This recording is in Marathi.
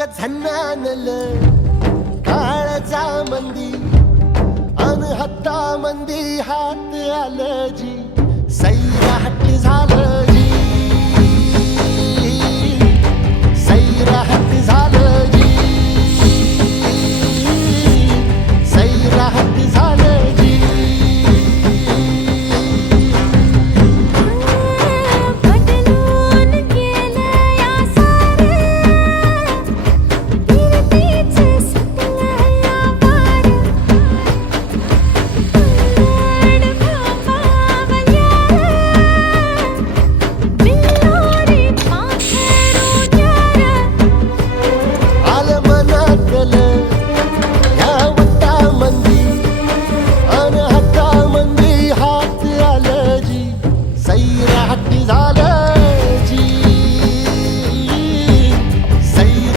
ग झन्नानल काळजा मंदी अन हत्ता मंदी हात आलं जी सैराट झालं जी सैराट